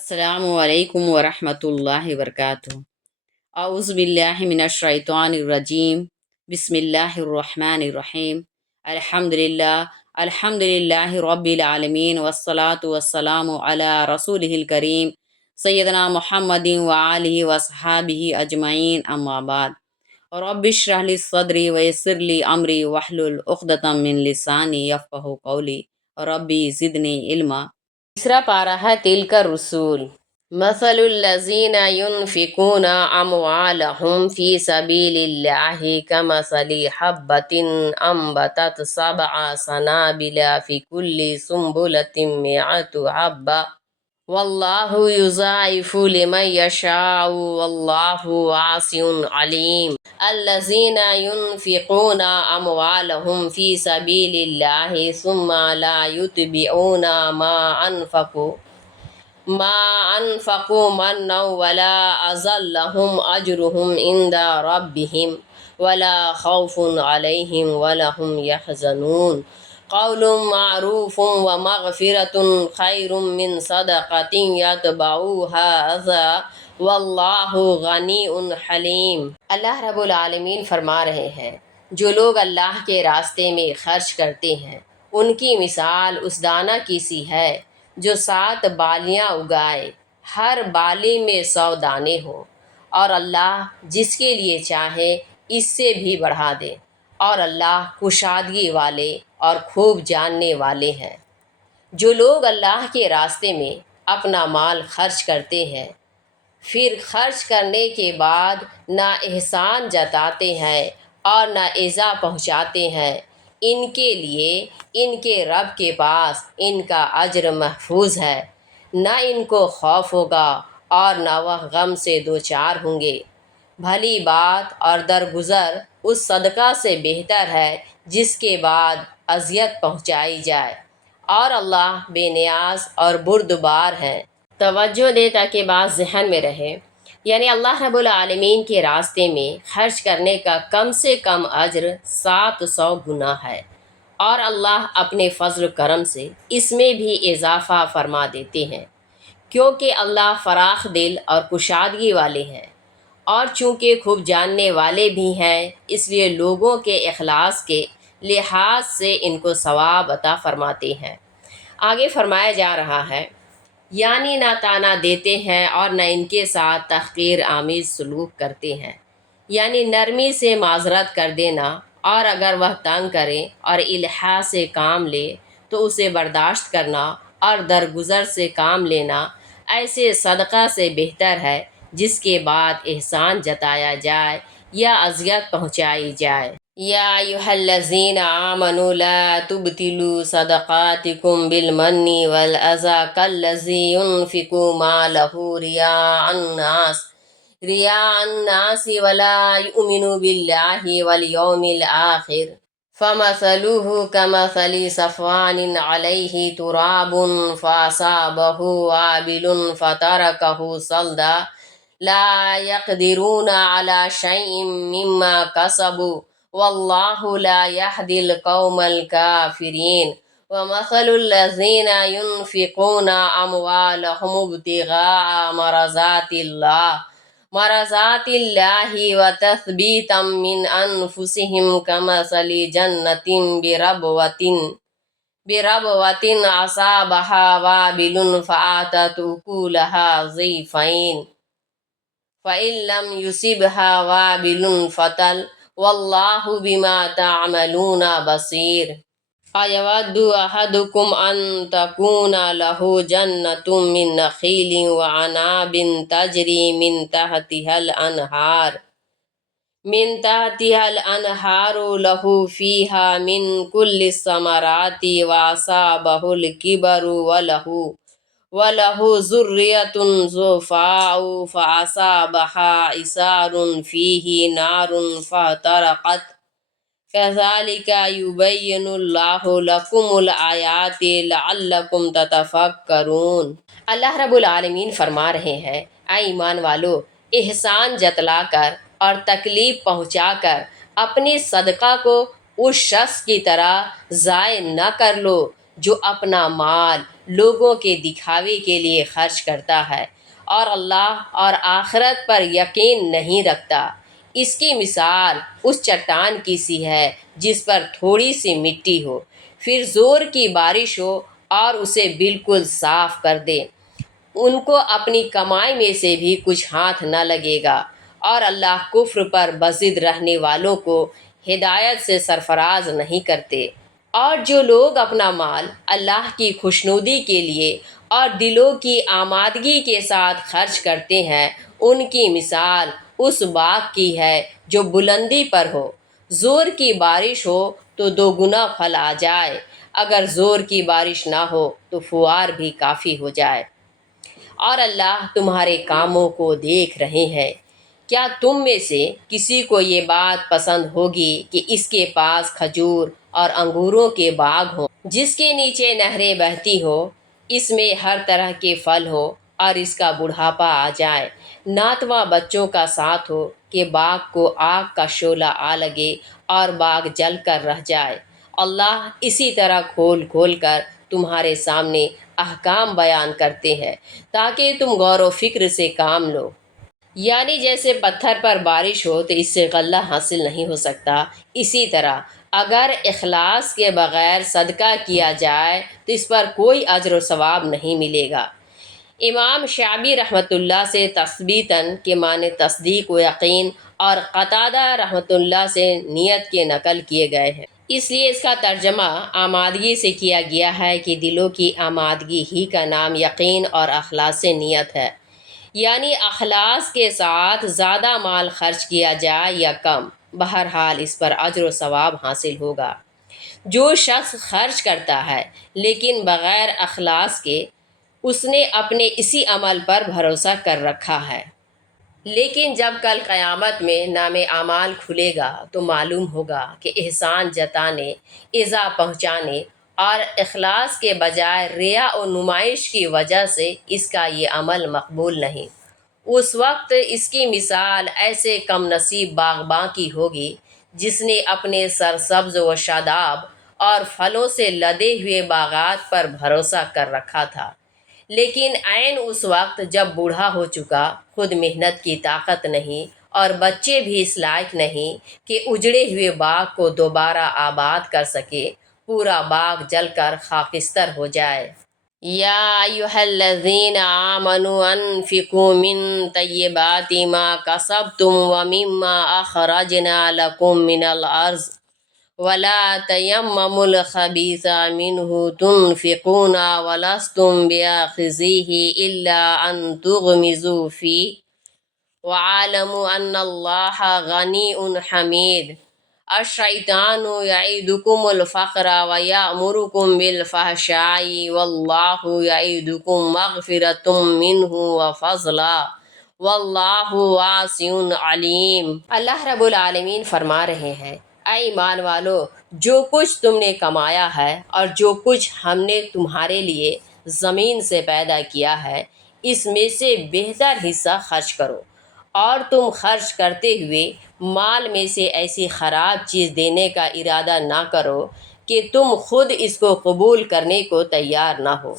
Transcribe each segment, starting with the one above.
السلام علیکم ورحمۃ اللہ وبرکاتہ۔ اعوذ باللہ من الشیطان الرجیم، بسم اللہ الرحمن الرحیم۔ الحمد للہ رب العالمین، والصلاة والسلام علی رسولہ الکریم سیدنا محمد وآلہ وصحابہ اجمعین، اما بعد۔ رب اشرح لی صدری ویسر لی امری واحلل عقدۃ من لسانی یفقہوا قولی، ربی زدنی علما۔ تیسرا پارہ ہے تلک الرسول۔ مثل الذین ينفقون اموالهم فی سبیل اللہ کمثل حبۃ انبتت سبع سنابل فی کل سنبلۃ مئۃ حبۃ واللہ یضاعف لمن یشاء واللہ واسع علیم۔ الذین ينفقون اموالهم فی سبیل اللہ ثم لا یتبعون ما انفقوا منا ولا اذى لهم اجرهم عند ربهم ولا خوف عليهم ولا هم يحزنون۔ قول معروف ومغفرة خیر من صدقة يتبعها اذى واللہ غنی حلیم۔ اللہ رب العالمین فرما رہے ہیں، جو لوگ اللہ کے راستے میں خرچ کرتے ہیں ان کی مثال اس دانہ کی سی ہے جو 7 بالیاں اگائے، ہر بالی میں 100 دانے ہوں، اور اللہ جس کے لیے چاہے اس سے بھی بڑھا دے، اور اللہ کشادگی والے اور خوب جاننے والے ہیں۔ جو لوگ اللہ کے راستے میں اپنا مال خرچ کرتے ہیں، پھر خرچ کرنے کے بعد نہ احسان جتاتے ہیں اور نہ ایذا پہنچاتے ہیں، ان کے لیے ان کے رب کے پاس ان کا اجر محفوظ ہے، نہ ان کو خوف ہوگا اور نہ وہ غم سے دوچار ہوں گے۔ بھلی بات اور درگزر اس صدقہ سے بہتر ہے جس کے بعد اذیت پہنچائی جائے، اور اللہ بے نیاز اور بردبار ہے۔ توجہ دے تاکہ بات ذہن میں رہے، یعنی اللہ رب العالمین کے راستے میں خرچ کرنے کا کم سے کم اجر 700 گنا ہے، اور اللہ اپنے فضل و کرم سے اس میں بھی اضافہ فرما دیتے ہیں، کیونکہ اللہ فراخ دل اور کشادگی والے ہیں، اور چونکہ خوب جاننے والے بھی ہیں، اس لیے لوگوں کے اخلاص کے لحاظ سے ان کو ثواب عطا فرماتے ہیں۔ آگے فرمایا جا رہا ہے، یعنی نہ طعنہ دیتے ہیں اور نہ ان کے ساتھ تحقیر آمیز سلوک کرتے ہیں، یعنی نرمی سے معذرت کر دینا، اور اگر وہ تنگ کرے اور الحاح سے کام لے تو اسے برداشت کرنا اور درگزر سے کام لینا ایسے صدقہ سے بہتر ہے جس کے بعد احسان جتایا جائے یا اذیت پہنچائی جائے۔ یا ایھا الذین آمنوا لا تبطلوا صدقاتکم بالمن والاذی کالذی ينفق مالہ رئاء الناس ولا يؤمن باللہ والیوم الآخر فمثلہ کمثل صفوان علیہ تراب فاصابہ وابل فترکہ صلدا لا يقدرون على شيء مما كسبوا واللہ لا يهدي القوم الكافرین۔ ومثل الذین ينفقون اموالهم ابتغاء مرضات اللہ وتثبیتا من انفسهم کمثل جنۃ بربوۃ اصابها وابل فآتت اکلها ضعفین فإن لم يصبها وابل فطل واللہ بما تعملون بصیر۔ أَيَوَدُّ أَحَدُكُمْ أَن تَكُونَ لَهُ جَنَّةٌ مِّن نَخِيلٍ وَعَنَابٍ تَجْرِي مِن تحتها الأنهار له فيها من كل الثمرات وأصابه الكبر وله ذرية ضعفاء فأصابها إعصار فيه نار فاحترقت كذلك يبين الله لكم الآيات لعلكم تتفكرون۔ اللہ رب العالمین فرما رہے ہیں، اے ایمان والو، احسان جتلا کر اور تکلیف پہنچا کر اپنے صدقہ کو اس شخص کی طرح ضائع نہ کر لو جو اپنا مال لوگوں کے دکھاوے کے لیے خرچ کرتا ہے اور اللہ اور آخرت پر یقین نہیں رکھتا، اس کی مثال اس چٹان کی سی ہے جس پر تھوڑی سی مٹی ہو، پھر زور کی بارش ہو اور اسے بالکل صاف کر دے، ان کو اپنی کمائی میں سے بھی کچھ ہاتھ نہ لگے گا، اور اللہ کفر پر بضد رہنے والوں کو ہدایت سے سرفراز نہیں کرتے۔ اور جو لوگ اپنا مال اللہ کی خوشنودی کے لیے اور دلوں کی آمادگی کے ساتھ خرچ کرتے ہیں، ان کی مثال اس باغ کی ہے جو بلندی پر ہو، زور کی بارش ہو تو دو گنا پھل آ جائے، اگر زور کی بارش نہ ہو تو فوار بھی کافی ہو جائے۔ اور اللہ تمہارے کاموں کو دیکھ رہے ہیں۔ کیا تم میں سے کسی کو یہ بات پسند ہوگی کہ اس کے پاس کھجور اور انگوروں کے باغ ہوں جس کے نیچے نہریں بہتی ہو، اس میں ہر طرح کے پھل ہو، اور اس کا بڑھاپا آ جائے، ناتواں بچوں کا ساتھ ہو کہ باغ کو آگ کا شعلہ آ لگے اور باغ جل کر رہ جائے؟ اللہ اسی طرح کھول کھول کر تمہارے سامنے احکام بیان کرتے ہیں تاکہ تم غور و فکر سے کام لو۔ یعنی جیسے پتھر پر بارش ہو تو اس سے غلہ حاصل نہیں ہو سکتا، اسی طرح اگر اخلاص کے بغیر صدقہ کیا جائے تو اس پر کوئی اجر و ثواب نہیں ملے گا۔ امام شعبی رحمۃ اللہ سے تثبیتاً کے معنی تصدیق و یقین، اور قتادہ رحمۃ اللہ سے نیت کے نقل کیے گئے ہیں، اس لیے اس کا ترجمہ آمادگی سے کیا گیا ہے کہ دلوں کی آمادگی ہی کا نام یقین اور اخلاص نیت ہے، یعنی اخلاص کے ساتھ زیادہ مال خرچ کیا جائے یا کم، بہرحال اس پر اجر و ثواب حاصل ہوگا۔ جو شخص خرچ کرتا ہے لیکن بغیر اخلاص کے، اس نے اپنے اسی عمل پر بھروسہ کر رکھا ہے، لیکن جب کل قیامت میں نام اعمال کھلے گا تو معلوم ہوگا کہ احسان جتانے، ایذا پہنچانے اور اخلاص کے بجائے ریا و نمائش کی وجہ سے اس کا یہ عمل مقبول نہیں۔ اس وقت اس کی مثال ایسے کم نصیب باغباں کی ہوگی جس نے اپنے سرسبز و شاداب اور پھلوں سے لدے ہوئے باغات پر بھروسہ کر رکھا تھا، لیکن عین اس وقت جب بوڑھا ہو چکا، خود محنت کی طاقت نہیں اور بچے بھی اس لائق نہیں کہ اجڑے ہوئے باغ کو دوبارہ آباد کر سکے، پورا باغ جل کر خاکستر ہو جائے۔ یا ایھا الذین آمنوا انفقوا من طیبات ما کسبتم ومما اخرجنا لکم من الارض ولا تیمموا الخبیث منه تنفقون ولستم بآخذیہ الا ان تغمضوا فیہ وَاعْلَمُوا أَنَّ اللَّهَ غَنِیٌّ حَمِیدٌ۔ الشیطان یعدکم الفقر ویأمرکم بالفحشاء واللہ یعدکم مغفرۃ منہ وفضلا واللہ واسع علیم۔ اللہ رب العالمین فرما رہے ہیں، اے ایمان والو، جو کچھ تم نے کمایا ہے اور جو کچھ ہم نے تمہارے لیے زمین سے پیدا کیا ہے، اس میں سے بہتر حصہ خرچ کرو، اور تم خرچ کرتے ہوئے مال میں سے ایسی خراب چیز دینے کا ارادہ نہ کرو کہ تم خود اس کو قبول کرنے کو تیار نہ ہو،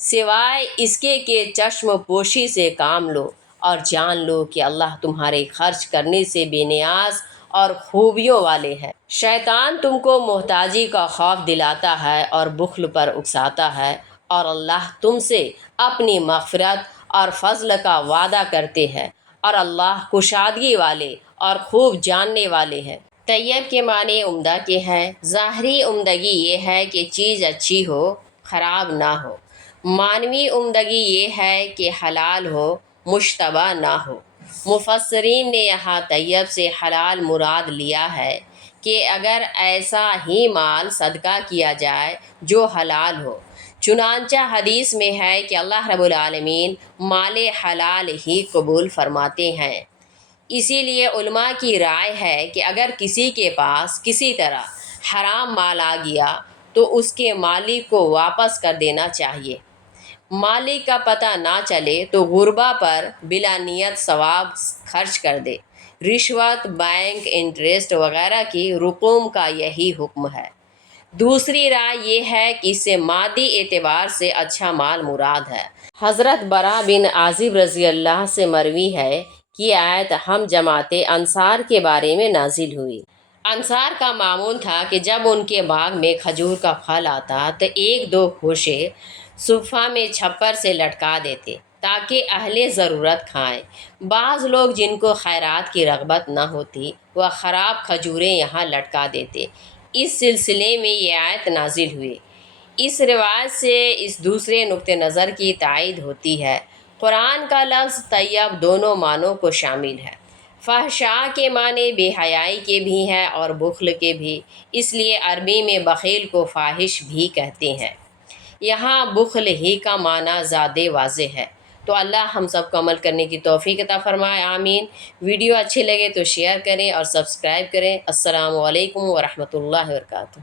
سوائے اس کے کہ چشم پوشی سے کام لو، اور جان لو کہ اللہ تمہارے خرچ کرنے سے بے نیاز اور خوبیوں والے ہیں۔ شیطان تم کو محتاجی کا خوف دلاتا ہے اور بخل پر اکساتا ہے، اور اللہ تم سے اپنی مغفرت اور فضل کا وعدہ کرتے ہیں، اور اللہ کشادگی والے اور خوب جاننے والے ہیں۔ طیب کے معنی عمدہ کے ہیں۔ ظاہری عمدگی یہ ہے کہ چیز اچھی ہو، خراب نہ ہو۔ معنوی عمدگی یہ ہے کہ حلال ہو، مشتبہ نہ ہو۔ مفسرین نے یہاں طیب سے حلال مراد لیا ہے کہ اگر ایسا ہی مال صدقہ کیا جائے جو حلال ہو، چنانچہ حدیث میں ہے کہ اللہ رب العالمین مال حلال ہی قبول فرماتے ہیں۔ اسی لیے علماء کی رائے ہے کہ اگر کسی کے پاس کسی طرح حرام مال آ گیا تو اس کے مالک کو واپس کر دینا چاہیے۔ مالک کا پتہ نہ چلے تو غربا پر بلا نیت ثواب خرچ کر دے۔ رشوت، بینک انٹرسٹ وغیرہ کی رقوم کا یہی حکم ہے۔ دوسری رائے یہ ہے کہ اس سے مادی اعتبار سے اچھا مال مراد ہے۔ حضرت برا بن عازب رضی اللہ سے مروی ہے کہ یہ آیت ہم جماعت انصار کے بارے میں نازل ہوئی۔ انصار کا معمول تھا کہ جب ان کے باغ میں کھجور کا پھل آتا تو ایک دو خوشے صفہ میں چھپر سے لٹکا دیتے تاکہ اہل ضرورت کھائیں۔ بعض لوگ جن کو خیرات کی رغبت نہ ہوتی وہ خراب کھجوریں یہاں لٹکا دیتے۔ اس سلسلے میں یہ آیت نازل ہوئی۔ اس روایت سے اس دوسرے نقطہ نظر کی تائید ہوتی ہے۔ قرآن کا لفظ طیب دونوں معنوں کو شامل ہے۔ فحشاء کے معنی بے حیائی کے بھی ہیں اور بخل کے بھی، اس لیے عربی میں بخیل کو فاحش بھی کہتے ہیں۔ یہاں بخل ہی کا معنی زیادہ واضح ہے۔ تو اللہ ہم سب کو عمل کرنے کی توفیق عطا فرمائے، آمین۔ ویڈیو اچھے لگے تو شیئر کریں اور سبسکرائب کریں۔ السلام علیکم ورحمۃ اللہ وبرکاتہ۔